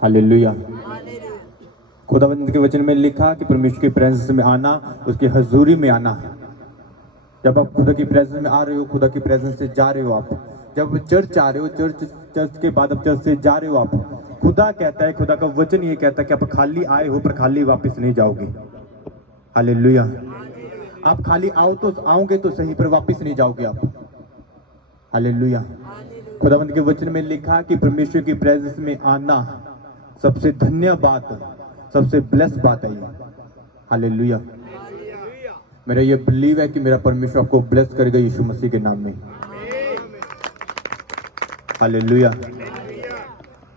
Hallelujah. खुदावंद के वचन में लिखा कि परमेश्वर की प्रेजेंस में आना, उसकी हजूरी में आना। जब आप खुदा की प्रेजेंस में आ रहे हो, खुदा की प्रेजेंस से जा रहे हो, आप जब चर्च आ रहे हो, चर्च के बाद आप चर्च से जा रहे हो, आप खुदा कहता है, खुदा का वचन ये कहता है कि आप खाली आए हो पर खाली वापस नहीं जाओगे। हालेलुया। आप खाली आओगे तो सही, पर वापस नहीं जाओगे आप। हालेलुया। खुदावंद के वचन में लिखा कि परमेश्वर की प्रेजेंस में आना सबसे धन्य बात, सबसे ब्लेस बात है ये। हालेलुया। मेरा ये बिलीव है कि मेरा परमेश्वर आपको ब्लेस करेगा यीशु मसीह के नाम में। हालेलुया।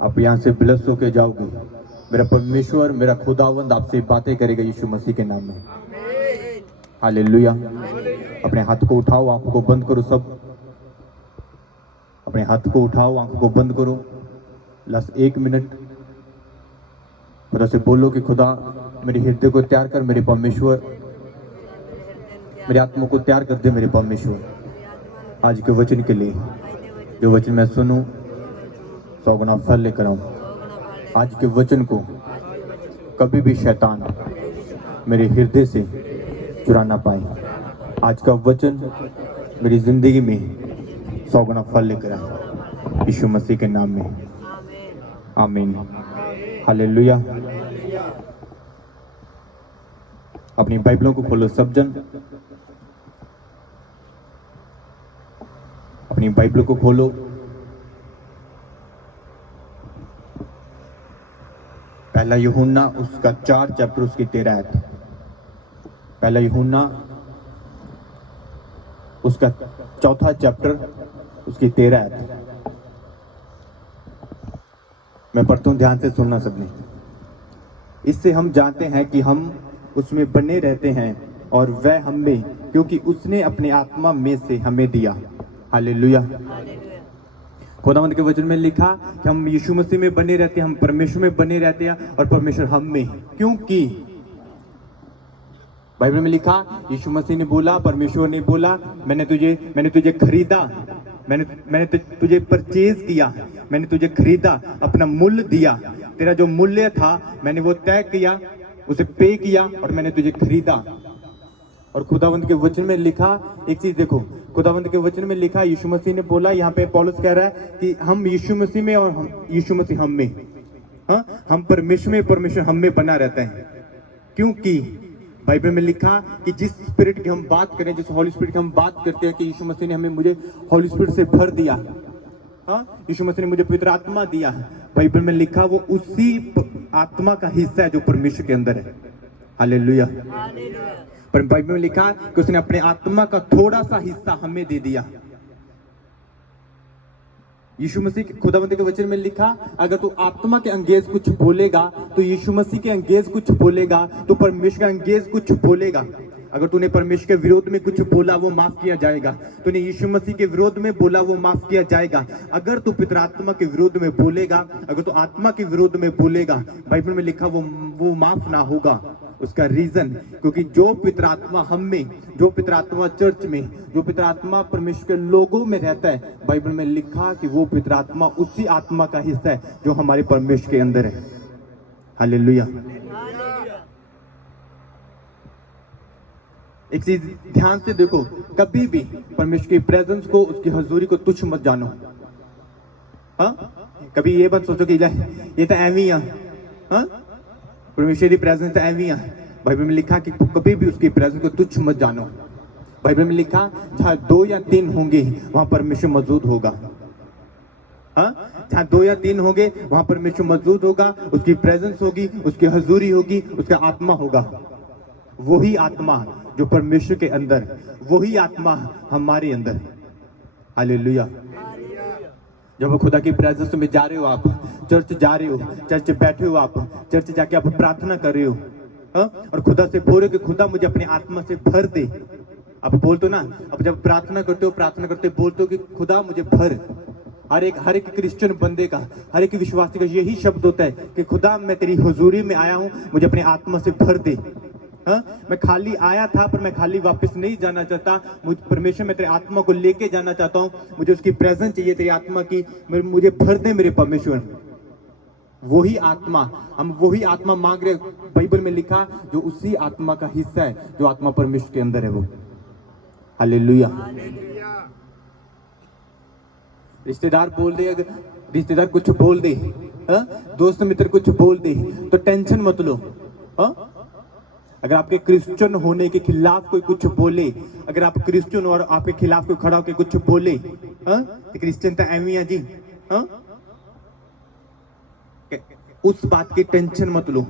आप यहाँ से ब्लेस होके जाओगे। मेरा परमेश्वर, मेरा खुदावंद आपसे बातें करेगा यीशु मसीह के नाम में। हालेलुया। अपने हाथ को उठाओ, आंखों को बंद करो। सब अपने हाथ को उठाओ, आंखों को बंद करो। लास्ट 1 मिनट खुदा से बोलो कि खुदा मेरे हृदय को तैयार कर, मेरे परमेश्वर, मेरी आत्मा को तैयार कर दे मेरे परमेश्वर, आज के वचन के लिए। जो वचन मैं सुनूं 100 गुना फल लेकर आऊं। आज के वचन को कभी भी शैतान मेरे हृदय से चुरा ना पाए। आज का वचन मेरी जिंदगी में 100 गुना फल लेकर आए यीशु मसीह के नाम में। आमीन। हालेलुया। अपनी बाइबलों को खोलो सब जन। अपनी बाइबल को खोलो। पहला यूहन्ना उसका 4 चैप्टर उसकी 13 आयत। पहला यूहन्ना उसका 4 चैप्टर उसकी 13 आयत। मैं पढ़ता हूं, ध्यान से सुनना सबने। इससे हम जानते हैं कि हम उसमें बने रहते हैं और वह हम में, क्योंकि उसने अपने आत्मा में से हमें दिया। हालेलुया। खुदावंद के वचन में लिखा कि हम यीशु मसीह में बने रहते हैं, हम परमेश्वर में बने रहते हैं और परमेश्वर हम में। क्योंकि बाइबल में लिखा, यीशु मसीह ने बोला, परमेश्वर ने बोला, मैंने तुझे खरीदा, मैंने तुझे परचेज किया, मैंने तुझे खरीदा, अपना मूल्य दिया। तेरा जो मूल्य था मैंने वो तय किया, उसे पे किया और मैंने तुझे खरीदा। और खुदावंद के वचन में लिखा, एक चीज देखो, खुदावंद के वचन में लिखा, यीशु मसीह ने बोला, यहाँ पे पौलुस कह रहा है कि हम यीशु मसीह में और यीशु मसीह हम में। हाँ, हम परमेश्वर में, परमेश्वर हम में बना रहता है। क्योंकि बाइबल में लिखा कि जिस स्पिरिट की हम बात करें, जिस हॉली स्पिरिट की हम बात करते हैं कि यीशु मसीह ने हमें, मुझे हॉली स्पिरिट से भर दिया। हाँ, यीशु मसीह ने मुझे पवित्र आत्मा दिया। बाइबल में लिखा वो उसी आत्मा का हिस्सा है जो परमेश्वर के अंदर है। हालेलुया। पर बाइबल में लिखा कि उसने अपने आत्मा का थोड़ा सा हिस्सा हमें दे दिया। यीशु मसीह के खुदावंद के वचन में लिखा, अगर तू आत्मा के अंगेज कुछ बोलेगा तो यीशु मसीह के अंगेज कुछ बोलेगा, तो परमेश्वर का अंगेज कुछ बोलेगा। अगर तूने परमेश्वर के विरोध में कुछ बोला वो माफ किया जाएगा, तूने यीशु मसीह के विरोध में बोला वो माफ किया जाएगा। अगर तू पितर आत्मा के विरोध में बोलेगा, अगर तू आत्मा के विरोध में बोलेगा, बाइबल में लिखा वो माफ ना होगा। उसका रीजन, क्योंकि जो पितर आत्मा हम में, जो पितर आत्मा चर्च में, जो पितर आत्मा परमेश्वर के लोगों में रहता है, बाइबल में लिखा कि वो पितर आत्मा उसी आत्मा का हिस्सा है जो हमारे परमेश्वर के अंदर है। हालेलुया। एक चीज ध्यान से देखो, कभी भी परमेश्वर की प्रेजेंस को, उसकी हजूरी को तुच्छ मत जानो। हाँ, कभी ये मत सोचो कि ये तो एवी है। हाँ, परमेश्वर की प्रेजेंस तो एवी है। बाइबल में लिखा कि कभी भी उसकी प्रेजेंस को तुच्छ मत जानो। बाइबल में लिखा, जहाँ 2 या 3 होंगे वहां परमेश्वर मौजूद होगा। हाँ, जहाँ 2 या 3 होंगे वहां परमेश्वर मौजूद होगा, उसकी प्रेजेंस होगी, उसकी हजूरी होगी, उसका आत्मा होगा। वही आत्मा जो परमेश्वर के अंदर, वही आत्मा हमारे अंदर। हालेलुया। जब खुदा की प्रेजेंस में जा रहे हो, आप चर्च जा रहे हो, चर्च बैठे हो, आप चर्च जाके आप प्रार्थना कर रहे हो, और खुदा से बोल रहे हो कि खुदा मुझे अपनी आत्मा से भर दे। आप बोलते हो ना, अब जब प्रार्थना करते हो, प्रार्थना करते बोलते हो कि खुदा मुझे भर। हर एक क्रिश्चियन बंदे का, हर एक विश्वासी का यही शब्द होता है कि खुदा मैं तेरी हुजूरी में आया हूं, मुझे अपनी आत्मा से भर दे। हाँ, मैं खाली आया था पर मैं खाली वापस नहीं जाना चाहता। मुझे परमेश्वर, मैं तेरे आत्मा को लेके जाना चाहता हूँ। मुझे उसकी प्रेजेंस चाहिए, तेरी आत्मा की, मुझे भर दे मेरे परमेश्वर। वही आत्मा, हम वही आत्मा मांग रहे। बाइबल में लिखा जो उसी आत्मा का हिस्सा है, जो आत्मा परमेश्वर के अंदर है वो। हालेलुया। रिश्तेदार बोल दे, अगर रिश्तेदार कुछ बोल दे, दोस्त मित्र कुछ बोल दे, तो टेंशन मत लो। अगर आपके क्रिश्चियन होने के खिलाफ कोई कुछ बोले, अगर आप क्रिश्चियन और आपके खिलाफ कोई खड़ा होकर कुछ बोले, तो क्रिश्चियन तो एमिया जी, उस बात की टेंशन मत लो,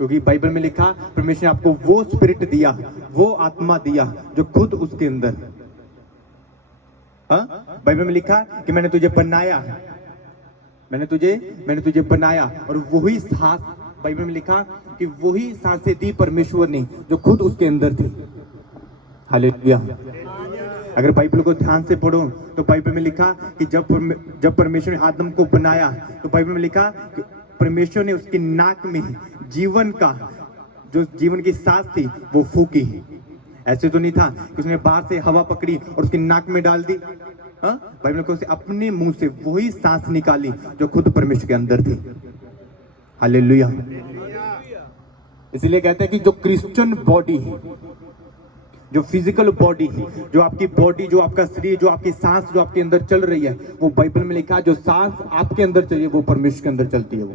क्योंकि बाइबल में लिखा परमेश्वर ने आपको वो स्पिरिट दिया, वो आत्मा दिया जो खुद उसके अंदर। बाइबल में लिखा कि मैंने तुझे बनाया, मैंने तुझे बनाया, और वही सांस, बाइबल में लिखा कि वही सांसें दी परमेश्वर ने जो खुद उसके अंदर थी। हालेलुया। अगर बाइबल को ध्यान से पढ़ो तो बाइबल में लिखा कि जब परमेश्वर ने आदम को बनाया, तो बाइबल में लिखा कि परमेश्वर ने उसकी नाक में जीवन का, जो जीवन की सांस थी वो फूकी। ऐसे तो नहीं था कि उसने बाहर से हवा पकड़ी और उसकी नाक में डाल दी। बाइबल में उसने अपने मुंह से वही सांस निकाली जो खुद परमेश्वर के अंदर थी। हालेलुया। इसलिए कहते हैं कि जो क्रिश्चियन बॉडी, जो फिजिकल बॉडी, जो आपकी बॉडी, जो आपका शरीर, जो आपकी सांस जो आपके अंदर चल रही है, वो बाइबल में लिखा है जो सांस आपके अंदर चलिए वो परमेश्वर के अंदर चलती है। वो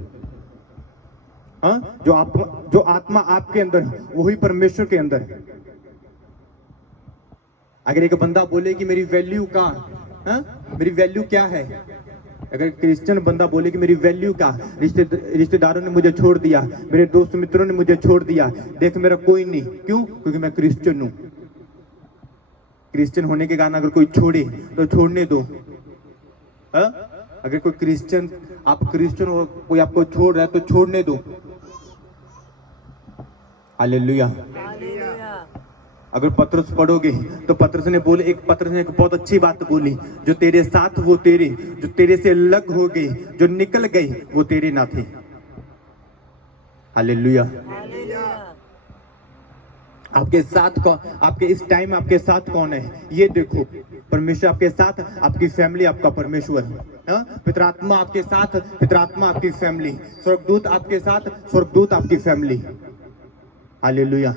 जो आत्मा आपके अंदर है वही परमेश्वर के अंदर है। अगर एक बंदा बोले कि मेरी वैल्यू कहाँ, मेरी वैल्यू क्या है, अगर क्रिश्चियन बंदा बोले कि मेरी वैल्यू क्या, रिश्तेदारों ने मुझे छोड़ दिया, मेरे दोस्त मित्रों ने मुझे छोड़ दिया, देख मेरा कोई नहीं, क्यों? क्योंकि मैं क्रिश्चियन हूं। क्रिश्चियन होने के कारण अगर कोई छोड़े तो छोड़ने दो। अगर कोई क्रिश्चियन, आप क्रिश्चियन हो, कोई आपको छोड़ रहा है तो छोड़ने दो। हालेलुया। अगर पतरस पढ़ोगे तो पतरस ने एक बहुत अच्छी बात बोली, जो तेरे साथ वो तेरे, जो तेरे से अलग हो गए, जो निकल गए वो तेरे ना थे। हालेलुया। आपके साथ कौन, आपके इस टाइम आपके साथ कौन है ये देखो। परमेश्वर आपके साथ, आपकी फैमिली आपका परमेश्वर, पितरात्मा आपके साथ, पितरात्मा आपकी फैमिली, स्वर्गदूत आपके साथ, स्वर्गदूत आपकी फैमिली। हालेलुया।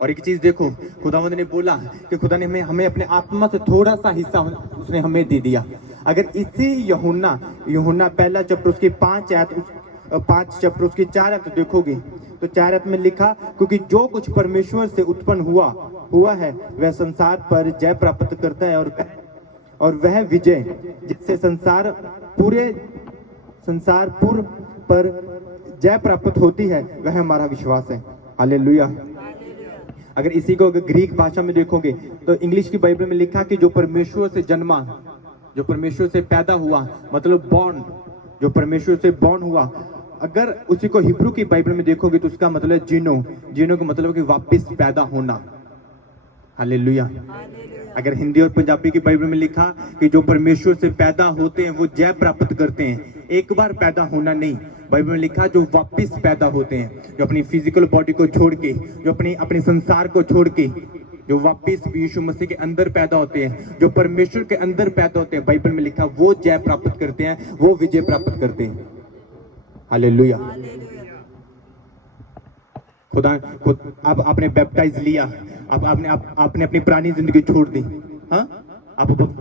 और एक चीज देखो, खुदावंद ने बोला कि खुदा ने हमें अपने आत्मा से थोड़ा सा हिस्सा उसने हमें दे दिया। अगर इसी यूहन्ना पहला चैप्टर उसकी 5 चैप्टर उसकी 4 आयत देखोगे तो 4 आयत में लिखा, क्योंकि जो कुछ परमेश्वर से उत्पन्न हुआ है वह संसार पर जय प्राप्त करता है, और वह विजय जिससे संसार पर जय प्राप्त होती है वह हमारा विश्वास है। हालेलुया। अगर इसी को अगर ग्रीक भाषा में देखोगे तो इंग्लिश की बाइबल में लिखा कि जो परमेश्वर से जन्मा, जो परमेश्वर से पैदा हुआ, मतलब बॉर्न, जो परमेश्वर से बॉर्न हुआ। अगर उसी को हिब्रू की बाइबल में देखोगे तो उसका मतलब जीनो का मतलब कि वापस पैदा होना। हालेलुया। अगर हिंदी और पंजाबी की बाइबल में लिखा कि जो परमेश्वर से पैदा होते हैं वो जय प्राप्त करते हैं, एक बार पैदा होना नहीं, बाइबल में लिखा जो वापस पैदा होते हैं, जो अपनी फिजिकल बॉडी को छोड़ के, जो अपने संसार को छोड़ के, जो वापस यीशु मसीह के अंदर पैदा होते हैं, जो परमेश्वर के अंदर पैदा होते हैं, बाइबल में लिखा वो जय प्राप्त करते हैं, वो विजय प्राप्त करते हैं। हालेलुया। खुदा अब आपने बैप्टाइज लिया, अब आपने अपनी पुरानी जिंदगी छोड़ दी।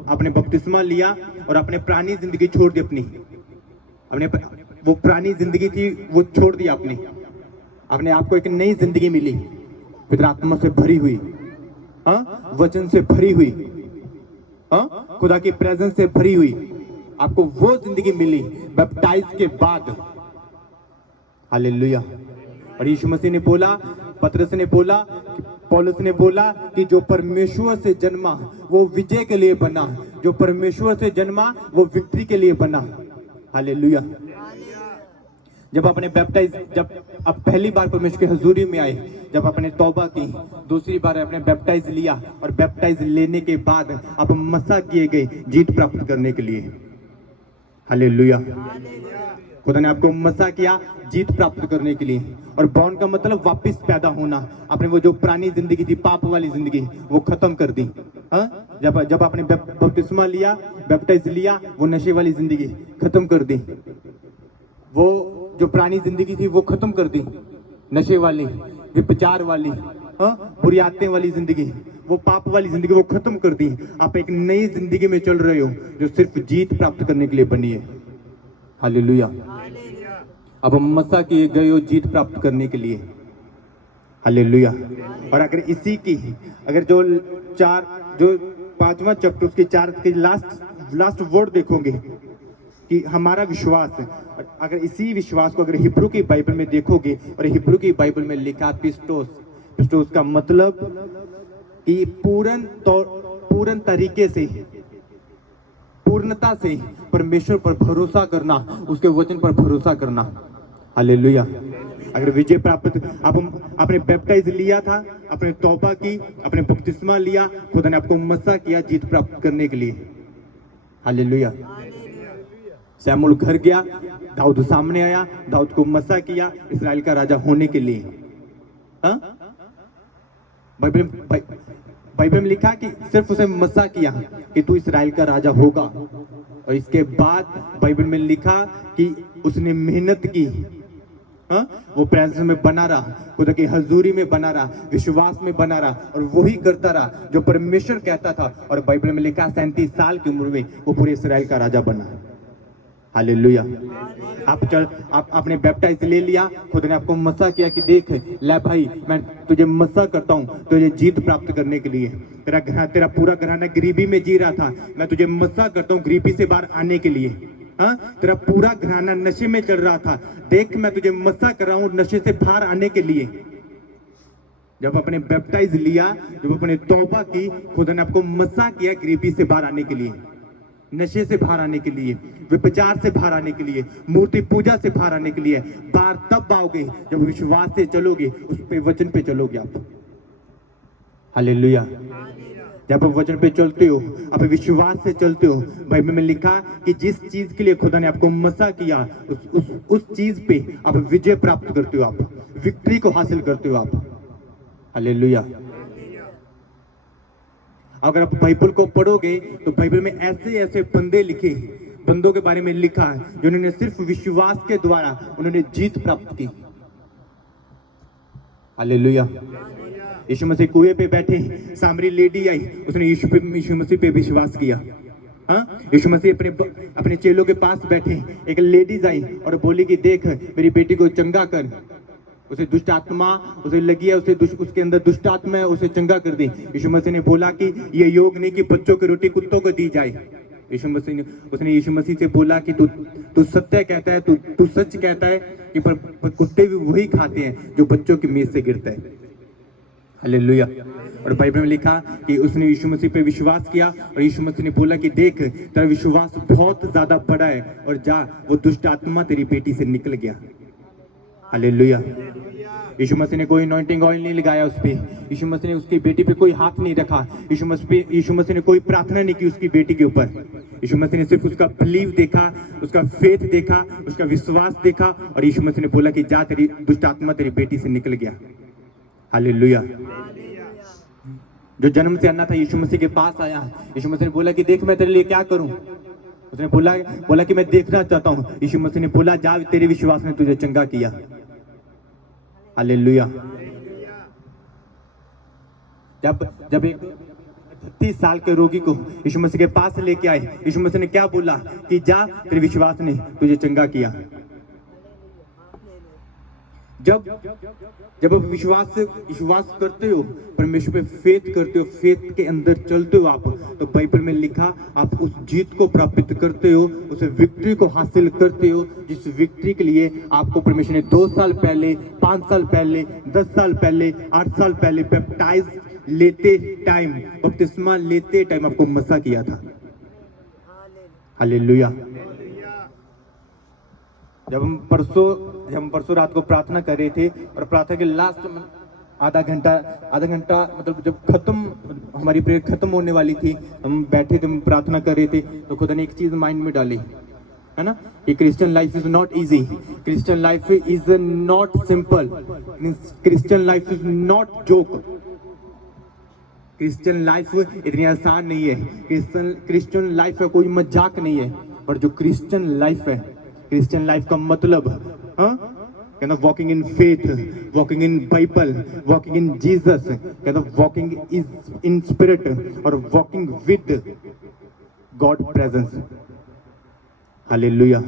आपने बपतिस्मा लिया और अपने पुरानी जिंदगी छोड़ दी, अपने वो पुरानी जिंदगी थी वो छोड़ दी आपने आपको एक नई जिंदगी मिली, पवित्र आत्मा से भरी हुई, वचन से भरी हुई, खुदा की प्रेजेंस से भरी हुई, आपको वो जिंदगी मिली बैप्टाइज के बाद। हालेलुया। और यीशु मसीह ने बोला, पतरस ने बोला, पौलुस ने बोला कि जो परमेश्वर से जन्मा वो विजय के लिए बना, जो परमेश्वर से जन्मा वो विक्ट्री के लिए बना। हालेलुया। जब आप पहली बार परमेश्वर की हजूरी में आए, जब आपने तौबा की, दूसरी बार आपने बैप्टाइज लिया, और बैप्टाइज लेने के बाद आप मसा किए गए जीत प्राप्त करने के लिए। हालेलुया। खुदा ने आपको मसा किया जीत प्राप्त करने के लिए। और बॉर्न का मतलब वापस पैदा होना। आपने वो जो पुरानी जिंदगी थी, पाप वाली जिंदगी, वो खत्म कर दी। हाँ, जब आपने बपतिस्मा लिया, बैप्टाइज लिया, वो नशे वाली जिंदगी खत्म कर दी। वो जो पुरानी जिंदगी थी वो खत्म कर दी, नशे वाली, विपचार वाली, हाँ, बुरी आदतें वाली जिंदगी, वो पाप वाली जिंदगी वो खत्म कर दी। आप एक नई जिंदगी में चल रहे हो जो सिर्फ जीत प्राप्त करने के लिए बनी है। हालेलुया। अब हम मसा किए गए हो जीत प्राप्त करने के लिए। हालेलुया। और अगर इसी की, अगर जो 5वां चैप्टर उसके 4 के लास्ट वर्ड देखोगे कि हमारा विश्वास है, अगर इसी विश्वास को अगर हिब्रू की बाइबल में देखोगे, और हिब्रू की बाइबल में लिखा पिस्टोस का मतलब कि पूर्ण तरीके से, पूर्णता से परमेश्वर पर भरोसा करना, उसके वचन पर भरोसा करना। हालेलुया। अगर विजय प्राप्त, आपने बैप्टाइज लिया था, आपने तौबा की, आपने बपतिस्मा लिया, खुदा ने आपको मसा किया जीत प्राप्त करने के लिए। हालेलुया। शमूएल घर गया, दाऊद सामने आया, दाऊद को मसा किया इस्राएल का राजा होने के लिए। हाँ, बाइबल में लिखा कि सिर्फ उसे मसा किया कि तू इस्राएल का राजा होगा। और इसके बाद बाइबल में लिखा कि उसने मेहनत की, हाँ, वो प्रेजेंस में बना रहा, खुदा की हजूरी में बना रहा, विश्वास में बना रहा, और वही करता रहा जो परमेश्वर कहता था। और बाइबल में लिखा 37 साल की उम्र में वो पूरे इस्राएल का राजा बना। हालेलुया। आपने बैप्टाइज ले लिया, खुदा ने आपको मसा किया कि देख ले भाई, मैं तुझे मसा करता हूँ तुझे जीत प्राप्त करने के लिए। तेरा पूरा घराना गरीबी में जी रहा था, मैं तुझे मसा करता हूँ गरीबी से बाहर आने के लिए। हाँ, तेरा पूरा घराना नशे में चल रहा था, देख मैं तुझे मसा कर रहा हूँ नशे से बाहर आने के लिए। जब आपने बैप्टाइज लिया, जब आपने तौबा की, खुदा ने आपको मसा किया गरीबी से बाहर आने के लिए, नशे से बाहर आने के लिए, विपचार से बाहर आने के लिए, मूर्ति पूजा से बाहर आने के लिए। बाहर तब आओगे जब विश्वास से चलोगे, उस पे वचन पे चलोगे आप। हालेलुया। जब आप वचन पे चलते हो, आप विश्वास से चलते हो, बाइबल में लिखा कि जिस चीज के लिए खुदा ने आपको मसा किया, उस चीज पे आप विजय प्राप्त करते हो, आप विक्ट्री को हासिल करते हो आप। हालेलुया। अगर आप बाइबल को पढ़ोगे तो बाइबल में ऐसे ऐसे बंदों के बारे में लिखा है जिन्होंने सिर्फ विश्वास के द्वारा उन्होंने जीत प्राप्त की। हालेलुया। यीशु मसीह कुएं पे बैठे, सामरी लेडी आई, उसने यीशु मसीह पे विश्वास किया। हाँ, यीशु मसीह अपने चेलों के पास बैठे, एक लेडीज आई और बोली कि देख मेरी बेटी को चंगा कर, उसे दुष्ट आत्मा उसे लगी है, उसके अंदर दुष्ट आत्मा है, उसे चंगा कर दे। यीशु मसीह ने बोला कि ये योग नहीं कि बच्चों की रोटी कुत्तों को दी जाए। उसने यीशु मसीह से बोला कि तू सत्य कहता है, तू सच कहता है कि पर कुत्ते भी वही खाते हैं जो बच्चों की मेज से गिरता है। हालेलुया। और बाइबल में लिखा कि उसने यीशु मसीह पे विश्वास किया और यीशु मसीह ने बोला कि देख तेरा विश्वास बहुत ज्यादा बड़ा है और जा, वो दुष्ट आत्मा तेरी बेटी से निकल गया। हालेलुया। यीशु मसीह ने कोई अनॉइंटिंग ऑयल नहीं लगाया उस पे, यीशु मसीह ने उसकी बेटी पे कोई हाथ नहीं रखा, यीशु मसीह ने कोई प्रार्थना नहीं की उसकी बेटी के ऊपर। यीशु मसीह ने सिर्फ उसका बिलीव देखा, उसका फेथ देखा, उसका विश्वास देखा, और यीशु मसीह ने बोला कि जा, तेरी दुष्ट आत्मा तेरी बेटी से निकल गया। हालेलुया। जो जन्म से अन्ना था यीशु मसीह के पास आया, यीशु मसीह ने बोला कि देख मैं तेरे लिए क्या करूं। उसने बोला कि मैं देखना चाहता हूं। यीशु मसीह ने बोला जा, तेरे विश्वास ने तुझे चंगा किया। हालेलुया। जब एक 30 साल के रोगी को यीशु मसीह के पास लेके आए, यीशु मसीह ने क्या बोला कि जा, तेरे विश्वास ने तुझे चंगा किया। जब आप विश्वास करते हो, परमेश्वर पे फेथ करते हो, फेथ के अंदर चलते हो आप, तो बाइबल में लिखा आप उस जीत को प्राप्त करते हो, उस विक्ट्री को हासिल करते हो, जिस विक्ट्री के लिए आपको परमेश्वर ने 2 साल पहले, 5 साल पहले, 10 साल पहले, 8 साल पहले बैप्टाइज लेते टाइम, बपतिस्मा लेते टाइम आपको मसा किया था। हालेलुया। जब हम परसों रात को प्रार्थना कर रहे थे और प्रार्थना के लास्ट आधा घंटा मतलब जब हमारी प्रेयर खत्म होने वाली थी, हम बैठे थे, हम प्रार्थना कर रहे थे, तो खुदा ने एक चीज माइंड में डाली है ना? कि Christian life is not easy, Christian life is not simple, Christian life is not joke, Christian life इतनी आसान नहीं है, क्रिश्चियन लाइफ का कोई मजाक नहीं है। और जो क्रिश्चियन लाइफ है, क्रिश्चियन लाइफ का मतलब, हाँ, कहना walking in faith, walking in Bible, walking in Jesus, कहना वॉकिंग इज इन स्पिरिट और walking with God presence. Hallelujah.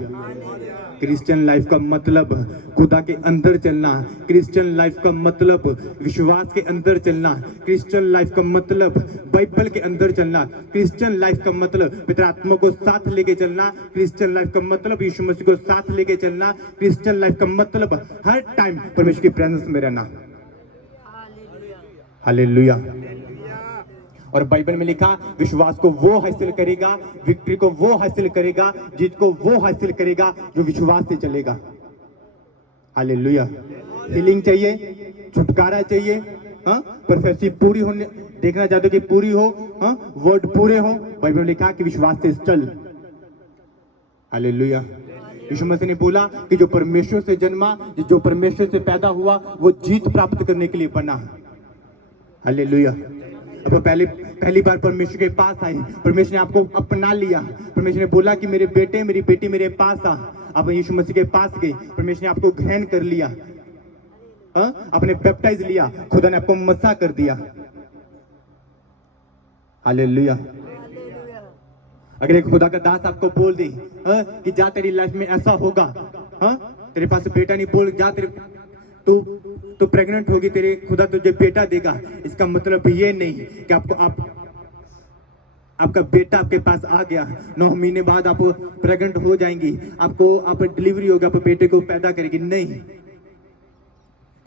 Christian life का मतलब खुदा के अंदर चलना, क्रिश्चियन लाइफ का मतलब विश्वास के अंदर चलना, क्रिश्चियन लाइफ का मतलब बाइबल के अंदर चलना, क्रिश्चियन लाइफ का मतलब पवित्र आत्मा को साथ लेके चलना, क्रिश्चियन लाइफ का मतलब यीशु मसीह को साथ लेके चलना, क्रिश्चियन लाइफ का मतलब हर टाइम परमेश्वर की प्रेजेंस में रहना। हालेलुया। और बाइबल में लिखा, विश्वास को वो हासिल करेगा, विक्ट्री को वो हासिल करेगा, जीत को वो हासिल करेगा जो विश्वास से चलेगा। हालेलुया। हीलिंग चाहिए, छुटकारा चाहिए, हाँ, प्रोफेसी पूरी होने देखना चाहते हो कि पूरी हो, हाँ, वर्ड पूरे हो, बाइबल में लिखा कि विश्वास से चल। हालेलुया। यीशु मसीह ने बोला कि जो परमेश्वर से जन्मा, जो परमेश्वर से पैदा हुआ, वो जीत प्राप्त करने के लिए बना। हालेलुया। अब पहली बार परमेश्वर के पास आए, परमेश्वर ने आपको अपना लिया, परमेश्वर ने बोला कि मेरे बेटे मेरी बेटी मेरे पास आ। आप यीशु मसीह के पास गए, परमेश्वर ने आपको ग्रहण कर लिया, हाँ, आपने बैप्टाइज लिया, खुदा ने आपको मसा कर दिया। हालेलुया। अगर एक खुदा का दास आपको बोल दे, हाँ, कि जा तेरी लाइफ में ऐसा होगा, हाँ, तेरे पास बेटा नहीं, बोल जा तेरे तो प्रेग्नेंट होगी, तेरे खुदा तुझे बेटा देगा, इसका मतलब ये नहीं कि आपका बेटा आपके पास आ गया, 9 महीने बाद आप प्रेग्नेंट हो जाएंगी, आप डिलीवरी होगा, आप बेटे को पैदा करेगी, नहीं।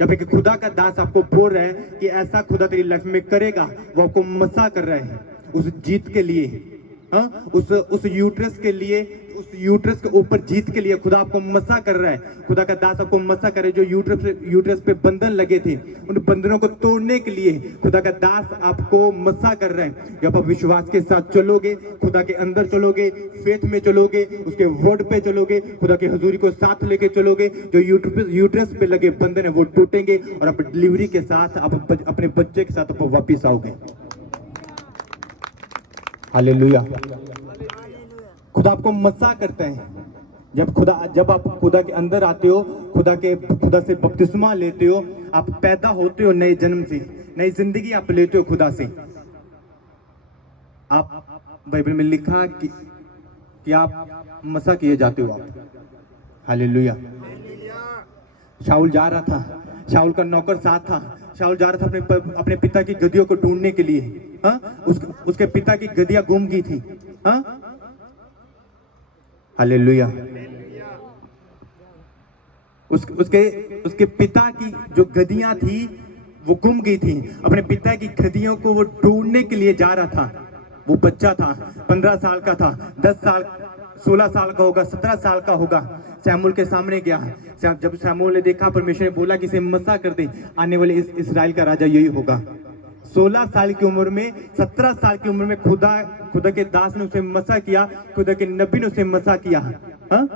जब एक खुदा का दास आपको बोल रहा है कि ऐसा खुदा तेरी लाइफ में करेगा, वो आपको मसा कर रहा है उस जीत के लिए, हाँ, उस यूट्रस के लिए, उस यूट्रस के ऊपर जीत के लिए खुदा आपको मसा कर रहा है। खुदा का दास आपको मसा करे, जो यूट्रस पे बंधन लगे थे, उन बंधनों को तोड़ने के लिए खुदा का दास आपको मसा कर रहा है। जब आप विश्वास के साथ चलोगे, खुदा के अंदर चलोगे, फेथ में चलोगे, उसके वर्ड पे चलोगे, खुदा की हजूरी को साथ लेके चलोगे, जो यूट्रस पे लगे बंधन है वो टूटेंगे और आप डिलीवरी के साथ आप अपने बच्चे के साथ आप वापिस आओगे। हालेलुया। खुदा आपको मसा करता है। जब आप खुदा के अंदर आते हो, खुदा से बपतिस्मा लेते हो, आप पैदा होते हो नए जन्म से, नई जिंदगी आप लेते हो खुदा से। आप बाइबल में लिखा कि आप मसा किए जाते हो आप। हालेलुया। शाऊल जा रहा था, शाऊल का नौकर साथ था, शाऊल जा रहा था अपने पिता की गद्दियों को ढूंढने के लिए, हाँ, उसके पिता की गद्दियां गुम गई थी, हाँ। हालेलुया। उसके पिता की जो गद्दियां थी वो गुम गई थी, अपने पिता की गद्दियों को वो ढूंढने के लिए जा रहा था। वो बच्चा था, 15 साल का था, 10 साल 16 साल का होगा, 17 साल का होगा। शमूएल के सामने गया, जब शमूएल ने देखा, परमेश्वर ने बोला कि इसे मसा कर दे, आने वाले इस इस्राएल का राजा यही होगा। 16 साल की उम्र में, 17 साल की उम्र में खुदा के दास ने उसे मसा किया, खुदा के नबी ने उसे मसा किया, हाँ?